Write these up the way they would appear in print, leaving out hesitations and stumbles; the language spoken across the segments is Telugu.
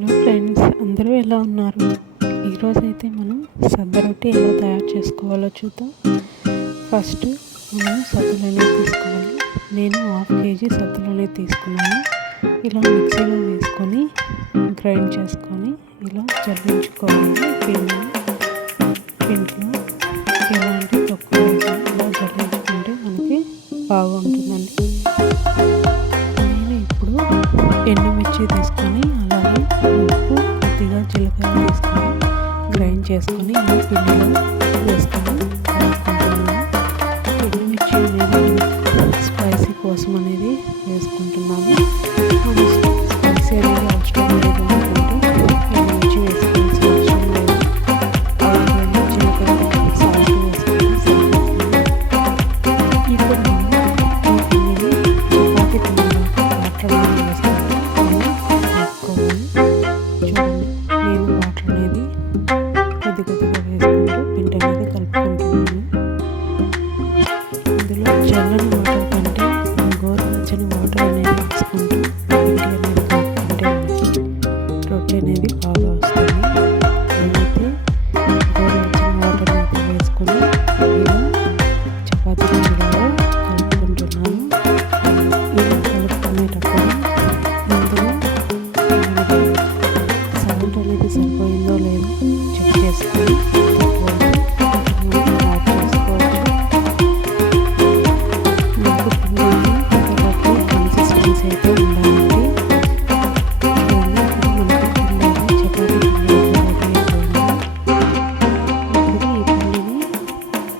హలో ఫ్రెండ్స్, అందరూ ఎలా ఉన్నారు? ఈరోజైతే మనం సద్దరొట్టి ఎలా తయారు చేసుకోవాలో చూద్దాం. ఫస్ట్ మనం సద్దులని తీసుకోవాలి. నేను 1/2 kg సద్దులని తీసుకున్నాను. ఇలా మిక్సీలో వేసుకొని గ్రైండ్ చేసుకొని ఇలా జల్లించుకోవాలి. పిండిలో ఎలాంటి తక్కువ ఇలా జల్లించుకుంటే మనకి బాగుంటుందండి. నేను ఇప్పుడు ఎండుమిర్చి తీసుకొని అలాగే ఉప్పు, కొద్దిగా జీలకర్ర తీసుకొని గ్రైండ్ చేసుకొని ఈ పిండిలో వేసుకొని కలుపుకుంటున్నాను. ఎండుమిర్చి అనేది స్పైసీ కోసం అనేది వేసుకుంటున్నాను. మనం స్పైసీ అనేది అవసరం లేదు అనుకుంటే ఎండుమిర్చి వేసుకోవాల్సిన అవసరం లేదు. అలాగే జీలకర్ర, సాల్ట్ వేసుకొని సరిపోతుంది. ఇప్పుడు మనం ఈ పిండిని చపాతీ పిండిలో వాటర్ అనేది వేసుకుంటాం. నేను వాటర్ అనేది కొద్దిగా వేసుకుంటూ పిండి అనేది కలుపుకుంటున్నాను. ఇందులో చల్లని వాటర్ కంటే గోరువెచ్చని వాటర్ అనేది వేసుకుంటూ పిండి అనేది కలుపుకుంటే మనకి రొట్టె అనేది బాగా వస్తుంది. నేనైతే గోరువెచ్చని వాటర్ అనేది వేసుకొని ఇలా చపాతీ పిండిలో కలుపుకుంటున్నాను. ఇలా కలుపుకునేటప్పుడు ఇందులో సాల్ట్ అనేది సరిపోయిందో లేదో చెక్ చేసుకొని యాడ్ చేసుకోవచ్చు. మనకు పిండి కన్సిస్టెన్సీ అయితే ఉండాలండి. మనకు పిండి చపాతీ పిండి రెడీ అయిపోయింది. ఇప్పుడు ఈ పిండిని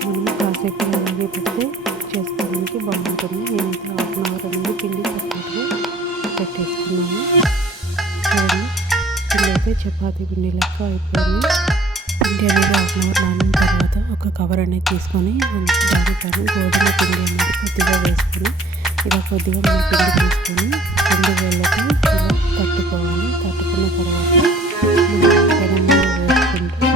మనం కాసేపు అలాగే పెడితే చేసుకోవడానికి బాగుంటుంది. నేనైతే 1/2 hour అనేది పిండి సపరేట్గా పెట్టేసుకున్నాను. చూడండి, పిండి అయితే చపాతీ పిండి లెక్క అయిపోయింది. పిండి అనేది 1/2 hour నానిన తర్వాత ఒక కవర్ అనేది తీసుకొని దానిపైన గోధుమ పిండి అనేది కొద్దిగా వేసుకొని ఇలా కొద్దిగా మనం పిండి తీసుకొని 2 వేళ్ళతో ఇలా తట్టుకోవాలి. తట్టుకున్న తర్వాత పెనం మీద వేసుకుంటూ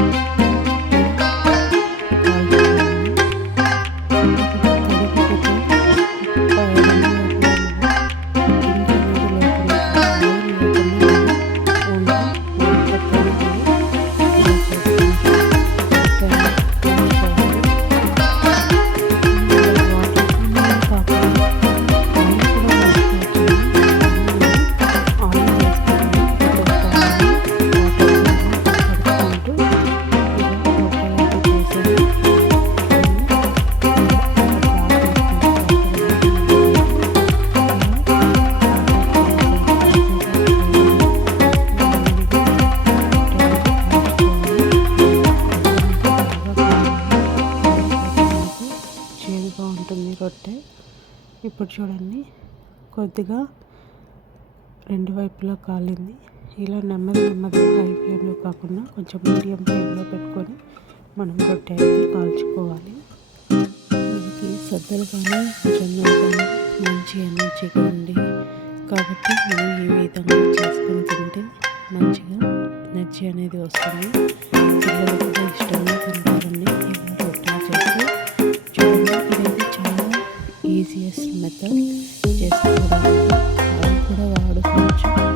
ఉంటుంది రొట్టె. ఇప్పుడు చూడండి, కొద్దిగా 2 వైపులా కాలింది. ఇలా నెమ్మదిగా హై ఫ్లేమ్లో కాకుండా కొంచెం మీడియం ఫ్లేమ్లో పెట్టుకొని మనం రొట్టె అయితే కాల్చుకోవాలి. మనకి సద్దలు కానీ జొన్నలు కానీ మంచి ఎనర్జీగా ఉంది కాబట్టి మనం ఈ విధంగా చేసుకొని తింటే మంచిగా ఎనర్జీ అనేది వస్తుంది. పిల్లలు కూడా ఇష్టంగా తింటారండి ఇలా రొట్టెలు చేస్తే. చూడండి, ఇదైతే చాలా ఈజియెస్ట్ మెథడ్ చేసుకోవడానికి. ఆయిల్ కూడా వాడుకోవచ్చు.